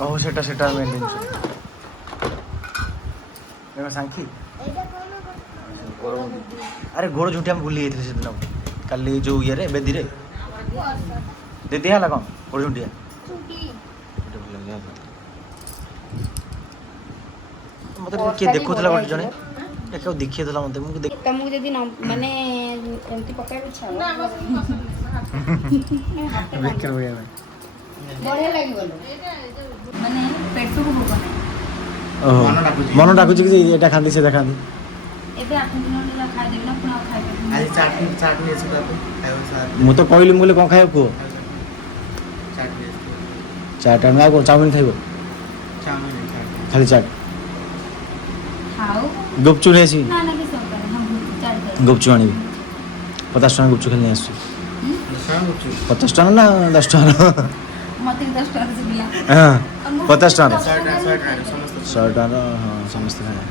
ओह सेटा सेटा मेन जिनिस देखो सांखी अरे गोड़ झुंटी हम भूली जाइए से दिन काली जो ये रे बेदी रे दीदी है कौन गोड़ झुंटिया मत किए देखुला गोटे जने देखो देखिए देला मते मुझे देख तुमको जदी माने एमती पकाय इच्छा हो बेकर हो गया बढ़िया लागि बोलो माने पेट को भोग नाही ओहो मन डाकुची कि एटा खांदी से देखांदी एबे आठन दिन ला खाइ देबे ना पुना खाइ देबे आज चाटनी अछि बाबू खायो साथ मु तो कहली मुले कोन खायो को चाटनी चाट आना को चाउमीन खाइबो चाउमीन खाली चाट खाओ गुपचुप हेसी ना ना के सब करे हम चाट दे गुपचुप आनी 50 टका गुपचुप खेलने आसु सारा कुछ 50 टका ना 10 टका मते 10 टका से मिला हां 50 टका 100 टका समस्त 100 टका हां समस्त खाए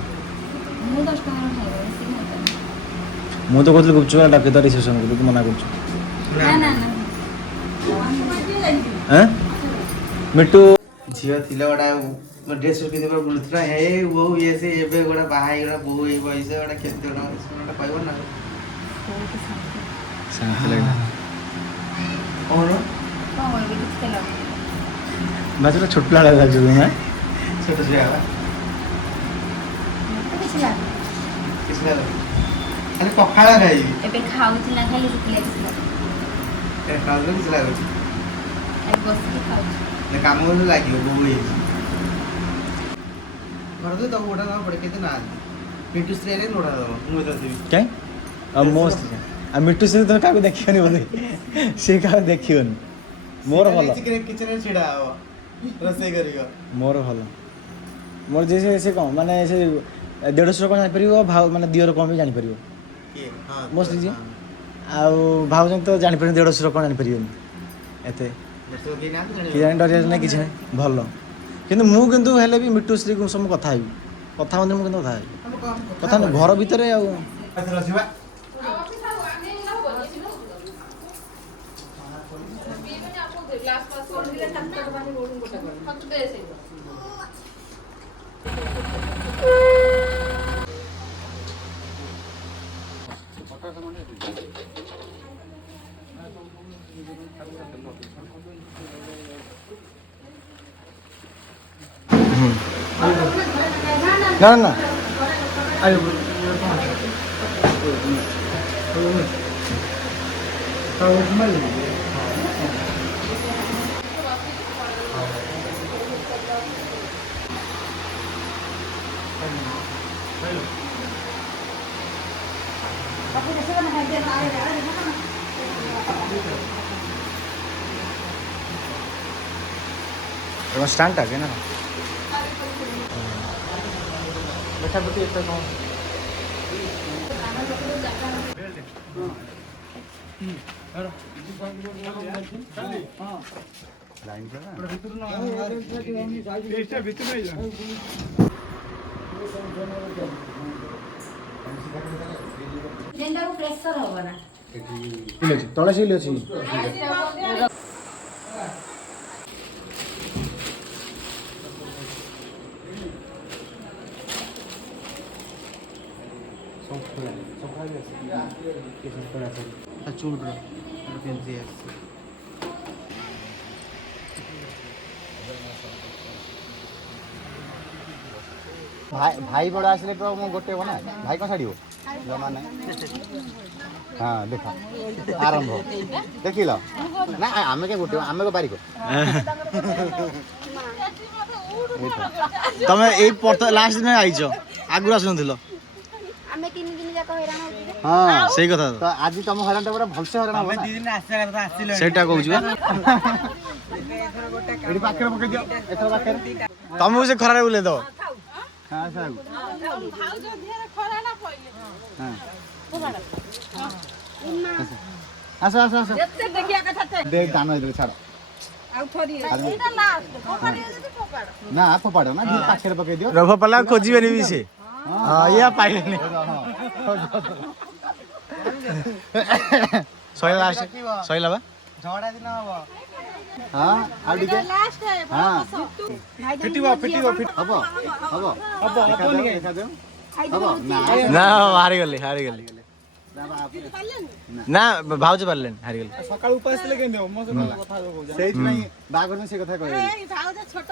मु 10 टका खाइ मु तो कहली गुपचुप डाके तो रिसेप्शन को तू मना करछु ना ना ना हैं मिट्टू झियो थिला वडा ड्रेस पिथे पर बुलथरा हे वो ये से एबे गोडा बाहाई गोडा बहु ए पैसा गोडा केते गोडा कहबो ना शांति लगना और कौन होय बिच केला मैं तो छोटला लगा जो है छोट से आवा तो किछ लाग किसला अरे पखाला खाई एबे खाउची ना खाली सुखले किछ लाग ए काजल किसला ए बस के खाउची ने काम में लागियो बहु ए घर दे तो गोडा ना पड़े केते ना पिंटू स्ट्रे रे नोडा दो मु तो देबी क्या अब मस्त आ मिट्टू से तो काको देखियोनी बोले से का देखियोनी मोर भलो किचन में छिड़ा हो रसोई करियो मोर भलो मोर जैसे ऐसे कौन माने ऐसे 150 को जानि परियो भाव माने दियर कम भी जानि परियो के हां मस्त जी आ भाव जन तो जानि परियो 150 को जानि परियोनी एते रसोई के ना कि जानि डर ना किछ नै भलो किंतु मु किंतु हेले भी मिट्टू श्री को सम कथा हेबी कथा मंदिर मु किंतु कथा न घर भीतर आ रसिबा ना ना आयो स्टैंड आ गया ना बैठा बैठी एक कौन जेंडा को प्रेशर होबा ना तले से ले छी चूल ब्रो पेंसी है भाई बड़ा आसले तो मु गोटे बना भाई कौन छाड़ियो जमा नहीं हाँ देखा आरंभ देख लो ना आमे के गोटे आमे को बारी को तमे ए लास्ट दिन आइछो आगु आसनथिलो हमें 3 दिन जाक हैरान होती हाँ सही कथा तो आज तुम हरान पूरा भलसे हरान हो हमें 2 दिन आसला तो आसिले सेटा कहूछु एडी पाखे पके दियो एथर पाखे तमु से खरारे बुले दो हां सर भाउजो ढेर खरा ना पहिले हां आसो आसो आसो एते देखिया कथा ते देख दानो इधर छाड़ आउ थोड़ी एटा लास्ट पोखरी जदी पोकाड़ ना फोपाड़ो ना ढेर पाखे पके दियो रघु पला खोजिबेनी भी से हां या पाइलेनी सही लास्ट सही लाबा झड़ा दिन हबो हां आ डिके लास्ट है हां फिटिबो फिट हबो हबो हबो देखा दे हबो ना ना हारी गली ना भाउज पारलेन हारी गली सकाळ उपास ले केन मो से कथा कहू सेज नहीं बागर में से कथा कहले ए भाव जे छोट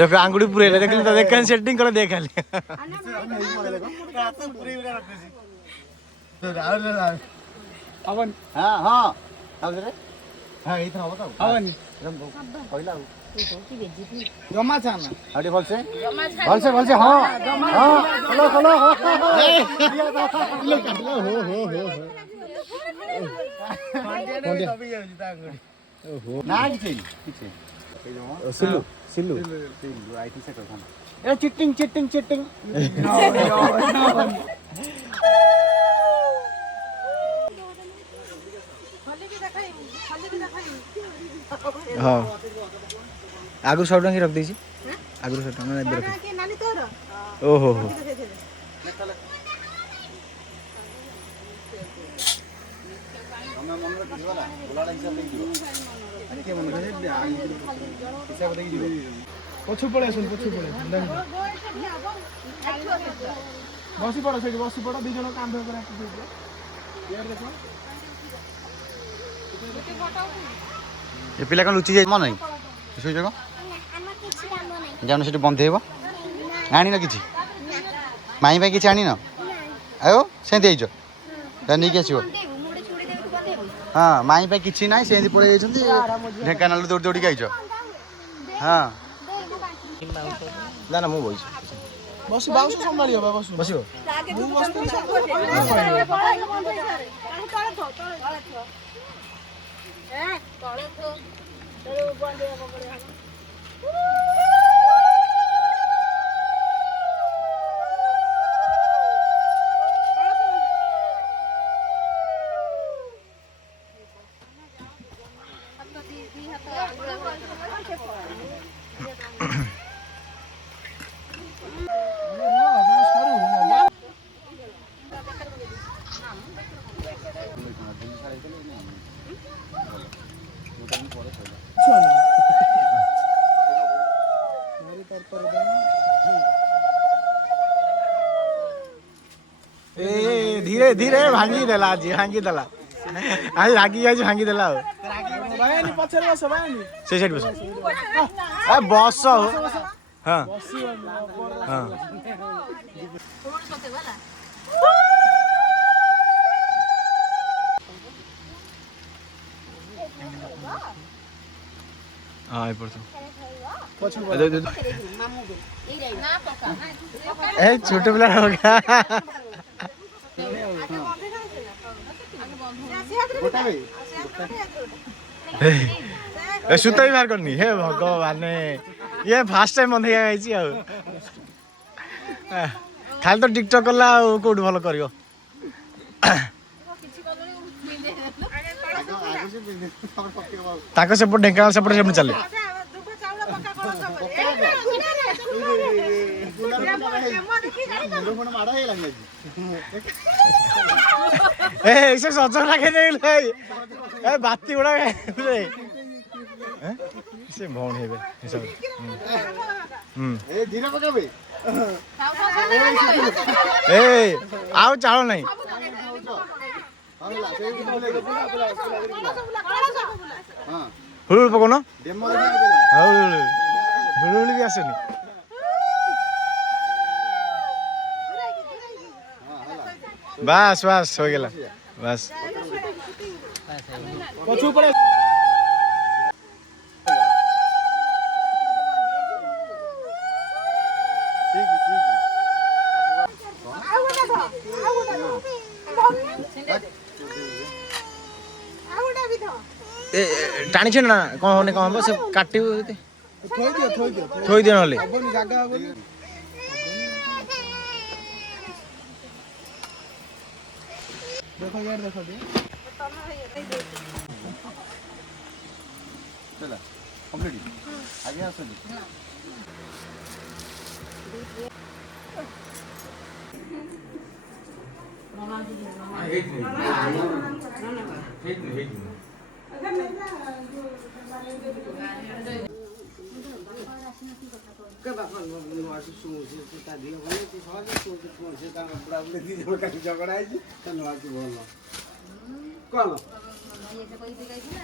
देखो आंगुड़ी पुरेले देखली तो देखन सेटिंग कर देख खाली अवन हां हां अब रे हां ई था हबो तो अवन पहिला जमा छाना आडी बोलसे बोलसे हां हां चलो चलो ना किछे सिल्लू सिल्लू आईटी से कथा ए चिटिंग हां आगु 100 टंकी रख दीची आगु 100 टंका ना रख के नानी तोर ओहो हो हमें मन रे किवाला बुलाडा हिसाब ले दियो अरे के मन रे हिसाब दे दियो पछु पड़े सुन बसी पड़ से बसी पड़ दी जण काम करे यार देखो ए पिला कन लुचि जाय मन नहीं सोइ जगह जानो सेठी बंद हेबो आनी न किछि माई भाई किछि आनी न आयो से देइजो त नी के छियो हां माई भाई किछि नाही सेंदी पळे जाइछन्ती ढेकानाल दौड़ दौड़ी गाइजो हां ना ना मु बोइछ बस बाउस संभाळियो बा बस बसिबो मु बस ए धीरे धीरे भांगी देला आज लागी जाय भांगी देला बायानी पछरे बस बायानी से साइड बस ए बस हो हां हां हां ए पड़तो दे दे ए छोटे पिला हो गया गोटा बे ए सुता ही बाहर करनी हे भगवान ये फर्स्ट टाइम बंद गई छी आ खाली तो टिकटॉक कला कोड भलो करियो ताको सेपट ढेंकानाल सेपट सेपट चले ए ऐसे सजो लागे नहीं ले ए बाती उड़ा ले से भौन हेबे सब ए धीरे पकाबे ए आओ चालो नहीं हां हुलुल पकोनो डेमो हुलुल भी आसेनी बस बस हो गेला बस पछु पड़े ए टाणी छ ना कोन होने कोन हम से काटी थोई दियो नले हबनी जागा हबनी देखो यार देखो दे चला कंप्लीट आगे आसो के बापा नआसी सुमुसी ता दियो भने ती सहज सुमुसी ता बुढाबुढी दी जण काटी झगडा आइछि त नआसी बोल्न कल ये से कोई भी कही ना